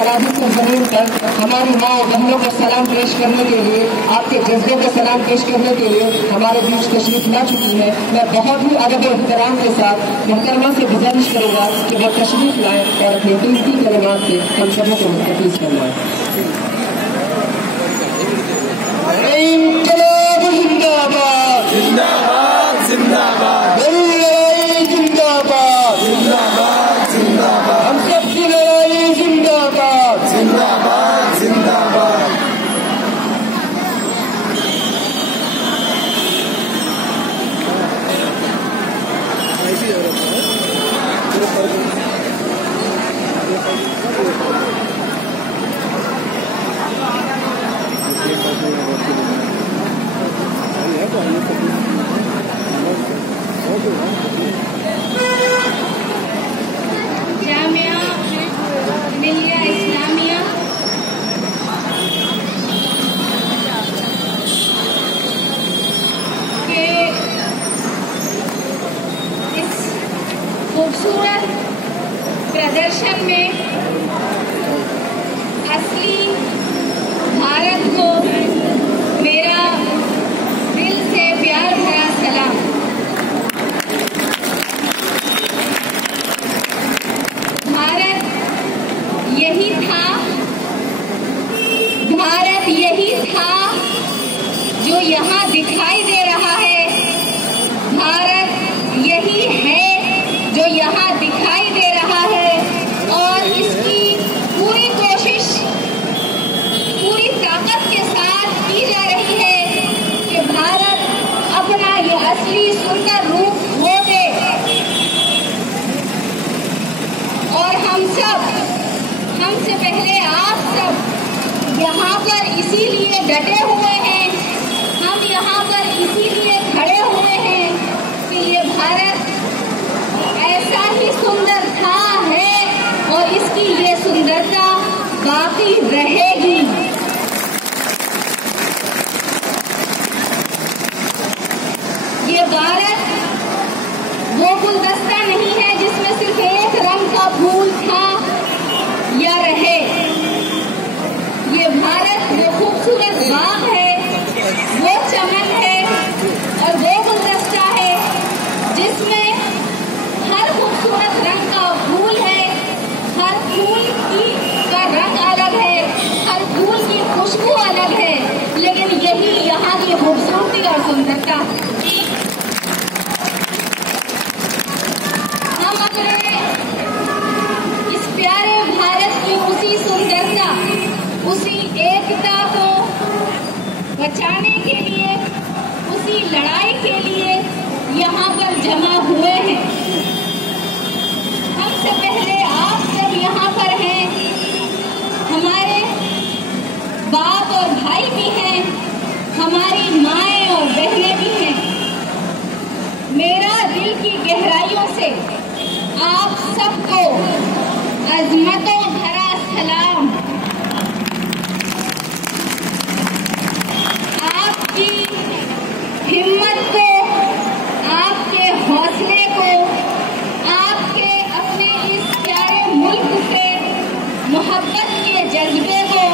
फलाही की जमीन पर हमारी माँ और बहनों को सलाम पेश करने के लिए, आपके जज्बे को सलाम पेश करने के लिए हमारे बीच तशरीफ ला चुकी है। मैं बहुत ही अदब और एहतराम के साथ मोहतरमा से गुजारिश करूंगा कि वो तशरीफ लाएं और अपनी कीमती कलमात से हम सबों को मुस्तफीज करवाएं। जिंदाबाद जिंदाबाद जिंदाबाद, लड़ाई जिंदाबाद जिंदाबाद जिंदाबाद, हम सबकी लड़ाई जिंदाबाद जिंदाबाद जिंदाबाद। जामिया मिलिया इस्लामिया के इस खूबसूरत प्रदर्शन में असली भारत को मेरा दिल से प्यार भरा सलाम। भारत यही था जो यहाँ दिखाई दे रहा है, भारत यही है जो यहाँ दिखाई दे रहा है, और इसकी पूरी कोशिश पूरी ताकत के साथ की जा रही है कि भारत अपना ये असली सुंदर रूप खो दे। और हमसे पहले आप सब यहाँ पर इसीलिए डटे हुए हैं, हम यहाँ पर इसीलिए खड़े हुए हैं कि ये भारत ऐसा ही सुंदर था, है, और इसकी ये सुंदरता बाकी रहेगी। ये भारत वो गुलदस्ता नहीं है जिसमें सिर्फ एक रंग का फूल था या रहे। ये भारत वो खूबसूरत बाग है, वो चमन है और वो गुलदस्ता है जिसमें हर खूबसूरत रंग का फूल है, हर फूल का रंग अलग है, हर फूल की खुशबू अलग है, लेकिन यही यहाँ की खूबसूरती और सुंदरता। हम अपने इस प्यारे भारत की उसी सुंदरता, उसी एकता को बचाने के लिए, उसी लड़ाई के लिए यहाँ पर जमा हुए हैं। हमसे पहले आप सब यहाँ पर हैं, हमारे बाप और भाई भी हैं, हमारी माएँ और बहनें भी हैं। मेरा दिल की गहराइयों से आप सबको अजमतों भरा सलाम। आपकी हिम्मत को, आपके हौसले को, आपके अपने इस प्यारे मुल्क से मोहब्बत के जज्बे को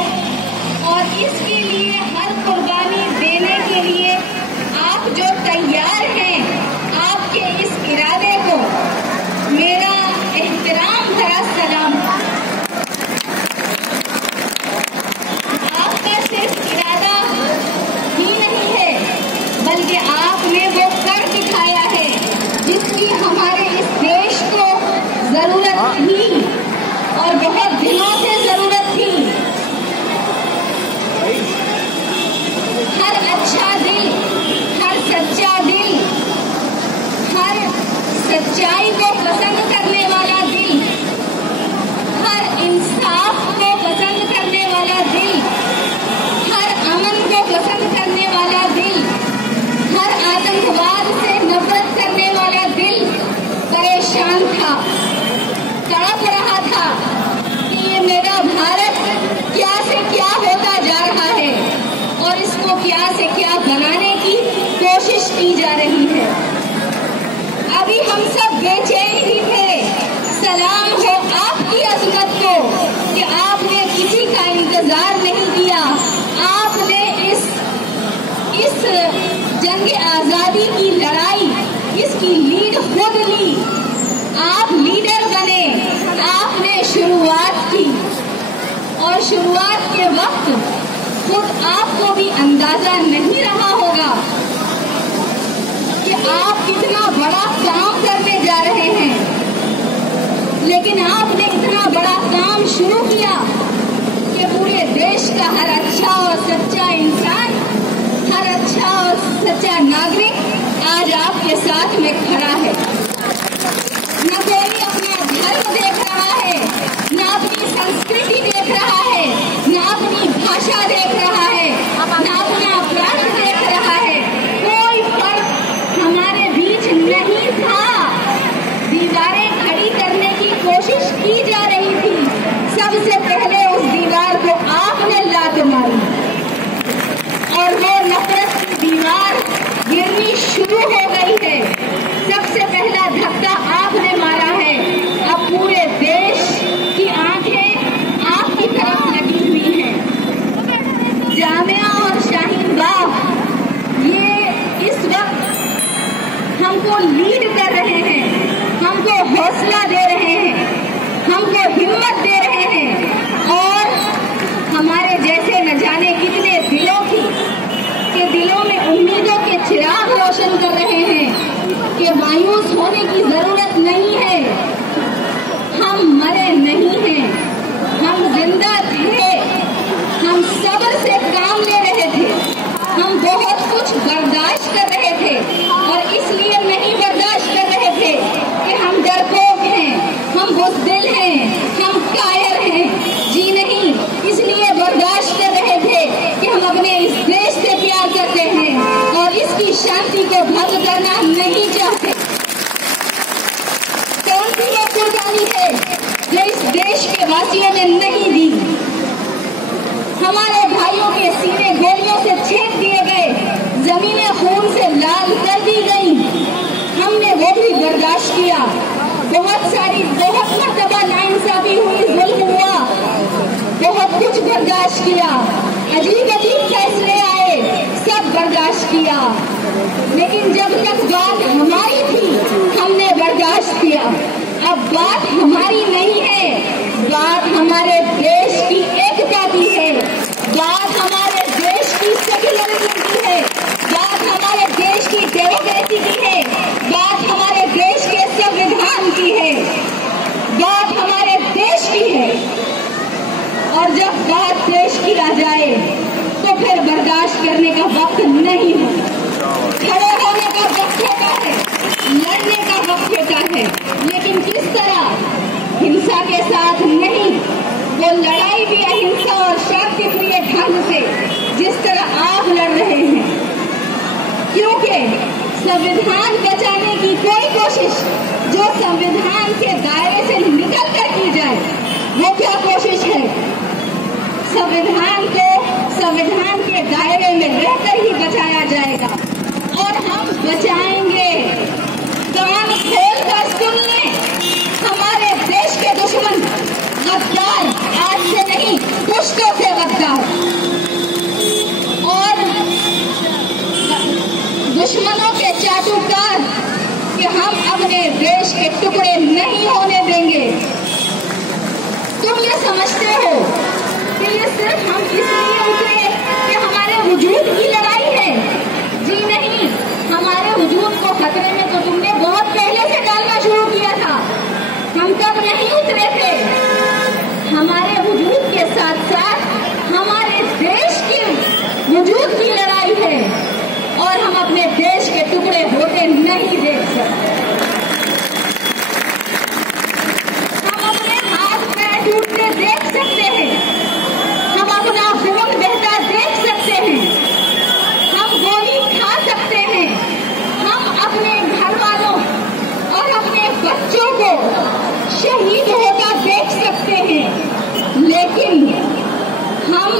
और इसके लिए हर कुर्बानी देने के लिए आप जो तैयार हैं, आपके इस इरादे को मेरा एहतराम भरा सलाम। आपका सिर्फ इरादा ही नहीं है, बल्कि आपने वो कर दिखाया है जिसकी हमारे इस देश को जरूरत थी और बहुत दिनों से जरूरत थी। हर अच्छा दिल, हर सच्चा दिल, हर सच्चाई को पसंद करने वाला दिल, हर इंसाफ को पसंद करने वाला दिल, हर अमन को पसंद करने वाला दिल, हर आतंकवाद से नफरत करने वाला दिल परेशान था, तड़प रहा था कि ये मेरा भारत क्या से क्या होता जा रहा है और इसको क्या से क्या बनाने की कोशिश की जा रही है। अभी हम सब बेचैन ही थे और शुरुआत के वक्त खुद आपको भी अंदाजा नहीं रहा होगा कि आप कितना बड़ा काम करने जा रहे हैं, लेकिन आपने इतना बड़ा काम शुरू किया कि पूरे देश का हर अच्छा और सच्चा इंसान, हर अच्छा और सच्चा नागरिक आज आपके साथ में खड़ा है। न कोई अपना धर्म देख रहा है, न अपनी संस्कृति देख रहा है, न अपनी भाषा देख रहा है, न अपना प्रांत देख रहा है। कोई फर्क हमारे बीच नहीं था। दीवारें खड़ी करने की कोशिश की जा रही थी, सबसे पहले उस दीवार को आपने लात मारी और वो नफरत की दीवार गिरनी शुरू हो गई है। सबसे पहला धक्का आपने मारा है। अब पूरे देश की आंखें आपकी तरफ लगी हुई हैं। जामिया और शाहीन बाग ये इस वक्त हमको लीड कर रहे हैं, हमको हौसला दे रहे हैं, हमको हिम्मत दे रहे हैं और हमारे जैसे न जाने कितने दिलों के दिलों में उम्मीदों के चिराग रोशन कर रहे हैं कि मायूस होने की जरूरत नहीं है। हम मरे नहीं हैं, हम जिंदा थे, हम सब्र से काम ले रहे थे, हम बहुत कुछ बर्दाश्त कर रहे थे और इसलिए नहीं बर्दाश्त कर रहे थे कि हम डरपोक हैं, हम बुज़दिल हैं, हम कायर हैं। जी नहीं, इसलिए बर्दाश्त कर रहे थे कि हम अपने इस देश से प्यार करते हैं और इसकी शांति को भंग करना नहीं चाहते। कौन सी वो कुर्बानी है जो इस देश के वासियों ने नहीं दी? हमारे भाइयों के सीने गोलियों से छेद दिए गए, जमीनें खून से लाल कर दी गई, हमने वो भी बर्दाश्त किया। बहुत मर्तबा नाइंसाफी हुई, जुल्म हुआ, बहुत कुछ बर्दाश्त किया, अजीब फैसले आए, सब बर्दाश्त किया, लेकिन जब तक बात हमारी थी हमने बर्दाश्त किया। अब बात हमारी नहीं है, बात हमारे देश की एकता की है, बात हमारे देश की सेक्युलरिज्म की है, बात हमारे देश की डेमोक्रेसी की है, बात हमारे देश के संविधान की है, बात हमारे देश की है। और जब बात देश की आ जाए तो फिर बर्दाश्त करने का वक्त नहीं है, खड़े होने का वक्त होता है, लड़ने का वक्त होता है, लेकिन किस तरह? हिंसा के साथ नहीं, वो लड़ाई भी अहिंसा और शांतिप्रिय ढंग से, जिस तरह आप लड़ रहे हैं। क्योंकि संविधान बचाने की कोई कोशिश जो संविधान के दायरे से निकल कर की जाए, वो क्या कोशिश है? संविधान को संविधान के दायरे में रहकर ही बचाया जाएगा और हम बचाएंगे। कान खोल कर सुन लें, हमारे देश के दुश्मन गद्दार आज से नहीं, पुश्तों से गद्दार, और दुश्मनों के चाटुकार कि हम अपने देश के टुकड़े नहीं होने देंगे। तुम ये समझते हो कि ये सिर्फ हम इसलिए उतरे कि हमारे वजूद की लड़ाई है? जी नहीं, हमारे वजूद को खतरे में तो तुमने बहुत पहले से डालना शुरू किया था। हम तब नहीं उतरे थे। हमारे वजूद के साथ साथ हमारे देश के वजूद की लड़ाई है और हम अपने देश के टुकड़े होते नहीं देख सकते। हम अपने हाथ पैर टूटते देख सकते हैं, हम अपना खून बहता देख सकते हैं, हम गोली खा सकते हैं, हम अपने घर वालों और अपने बच्चों को शहीद होता देख सकते हैं, लेकिन हम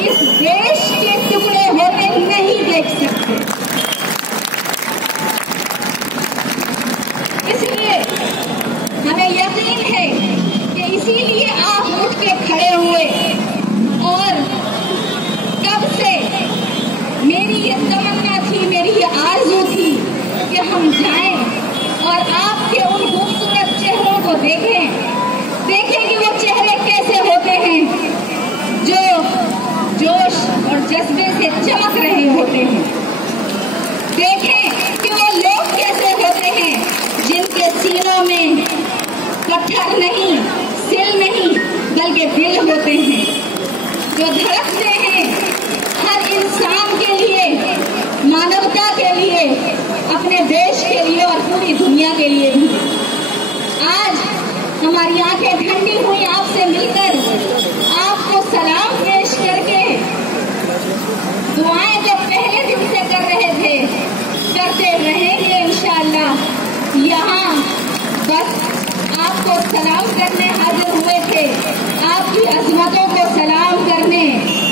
इस देश के टुकड़े होते नहीं देख सकते। दिल होते हैं जो धड़कते हैं हर इंसान के लिए, मानवता के लिए, अपने देश के लिए और पूरी दुनिया के लिए भी। आज हमारी आंखें ठंडी हुई आपसे मिलकर, आपको सलाम पेश करके। दुआएं तो पहले दिन से कर रहे थे, करते रहेंगे इंशाअल्लाह। यहाँ बस आपको सलाम करने हाजिर हुए थे, आपकी अजमतों को सलाम करने।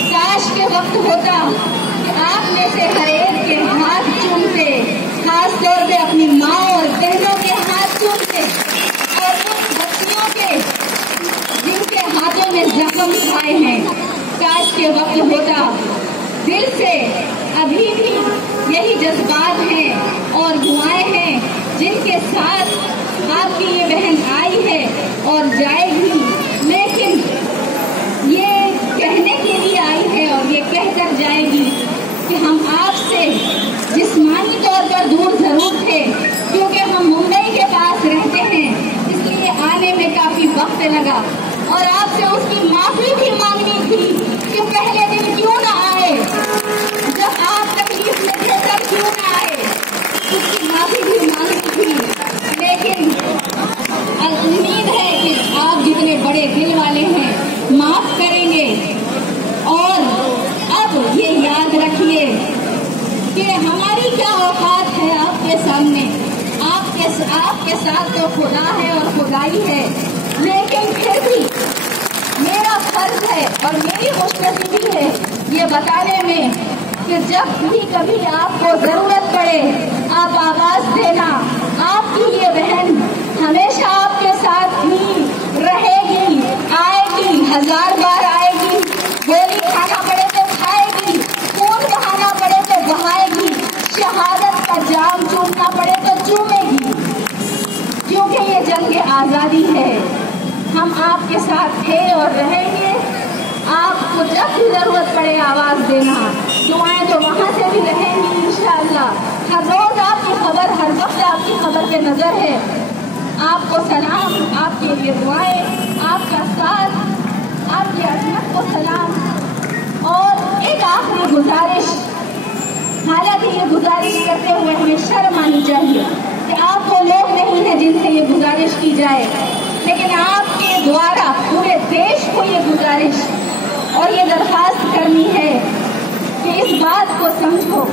काश के वक्त होता कि आप में से हर एक के हाथ चूमते, खास तौर पे अपनी माँ और बहनों के हाथ चूमते, और उन बच्चियों के जिनके हाथों में जख्म खाए हैं। काश के वक्त होता। दिल से अभी भी यही जज्बात हैं और दुआएं हैं जिनके साथ आपकी ये बहन आई है और जाएगी, लेकिन ये कहने के लिए आई है और ये कहकर जाएगी कि हम आपसे जिस्मानी तौर पर दूर जरूर थे, क्योंकि हम मुंबई के पास रहते हैं, इसलिए आने में काफी वक्त लगा। और आपसे उसकी माफी भी मांगनी थी कि पहले दिन क्यों ना आए, जब आप तकलीफ में थे तब क्यों ना आए, उसकी माफी भी मांगनी थी। लेकिन उम्मीद है कि आप जितने बड़े दिल वाले हैं माफ करेंगे। और अब ये याद रखिए कि हमारी क्या औकात है आपके सामने। आपके साथ तो खुदा है और खुदाई है, लेकिन फिर भी मेरा फर्ज है और मेरी खुशनसीबी है ये बताने में कि जब भी कभी आपको जरूरत पड़े आप आवाज देना। आपकी ये बहन हमेशा आपके साथ ही रहेगी, आएगी, 1000 बार आएगी। गोली खाना पड़े तो खाएगी, खून बहाना पड़े तो बहाएगी, शहादत का जाम चूमना पड़े तो चूमेगी, क्योंकि ये जंग आजादी है। हम आपके साथ थे और रहेंगे। आपको जब भी जरूरत पड़े आवाज देना। दुआएं तो वहां से भी रहेंगी इंशाअल्लाह। हर रोज आपकी खबर, हर वक्त आपकी खबर पे नजर है। आपको सलाम, आपके लिए दुआएं, आपका साथ, आपकी अजमत को सलाम। और एक आखिरी गुजारिश, हालांकि ये गुजारिश करते हुए हमें शर्म आनी चाहिए कि आपको लोग नहीं है जिनसे ये गुजारिश की जाए, लेकिन आपके द्वारा पूरे देश को ये गुजारिश और ये दरखास्त करनी है कि इस बात को समझो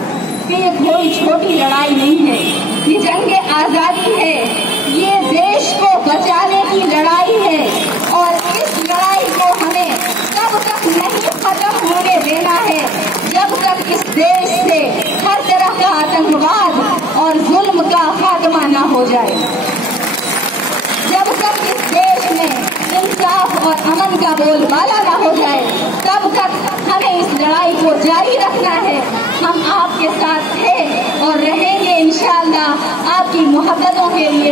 कि ये कोई छोटी लड़ाई नहीं है, ये जंग आजादी है, ये देश को बचाने की लड़ाई है। और इस लड़ाई को हमें तब तक नहीं खत्म होने देना है जब तक इस देश से हर तरह का आतंकवाद और जुल्म का खात्मा न हो जाए। जब तक इस देश में इंसाफ और अमन का बोलबाला न हो जाए, तब तक हमें इस लड़ाई को जारी रखना है। हम आपके साथ थे और रहेंगे इंशाअल्लाह। आपकी मोहब्बतों के लिए